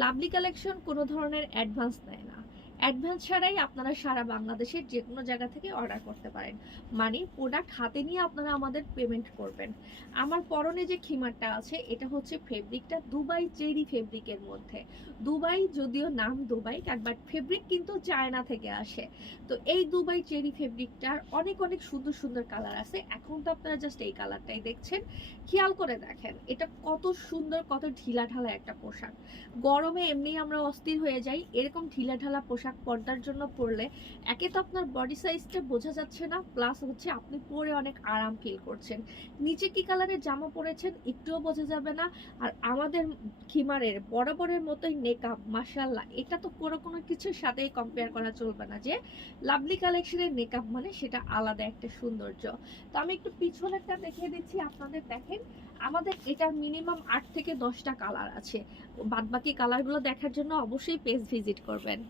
Lovely collection কোনো ধরনের advance নেয় না। অ্যাডভান্স ছাড়াই আপনারা সারা বাংলাদেশের যে কোনো জায়গা থেকে অর্ডার করতে পারেন। মানে প্রোডাক্ট হাতে নিয়ে আপনারা আমাদের পেমেন্ট করবেন। আমার পরনে যে খিমারটা আছে এটা হচ্ছে ফেব্রিকটা দুবাই চেরি ফেব্রিকের মধ্যে। দুবাই যদিও নাম দুবাই, বাট ফেব্রিক কিন্তু চায়না থেকে আসে। তো এই দুবাই চেরি ফেব্রিকটার অনেক অনেক সুন্দর সুন্দর কালার আছে। এখন তো আপনারা জাস্ট এই কালারটাই দেখছেন। খেয়াল করে দেখেন এটা কত সুন্দর, কত ঢিলা ঢালা একটা পোশাক। গরমে এমনি আমরা অস্থির হয়ে যাই, এরকম ঢিলাঢালা পোশাক পর্দার জন্য পরলে একে তো আপনার বডি সাইজটা বোঝা যাচ্ছে না, প্লাস হচ্ছে আপনি পরে অনেক আরাম ফিল করছেন। নিচে কি কালারের জামা পরেছেন একটুও বোঝা যাবে না। আর আমাদের খিমারের বরাবরের মতোই নেকআপ, মাশাআল্লাহ, এটা তো কোনো কিছুর সাথেই কম্পেয়ার করা চলবে না যে লাভলি কালেকশনের নেকআপ মানে সেটা আলাদা একটা সৌন্দর্য। তো আমি একটু পিছনেরটা দেখিয়ে দিচ্ছি আপনাদের। দেখেন আমাদের এটার মিনিমাম ৮ থেকে ১০টা কালার আছে। বাদবাকি কালারগুলো দেখার জন্য অবশ্যই পেজ ভিজিট করবেন।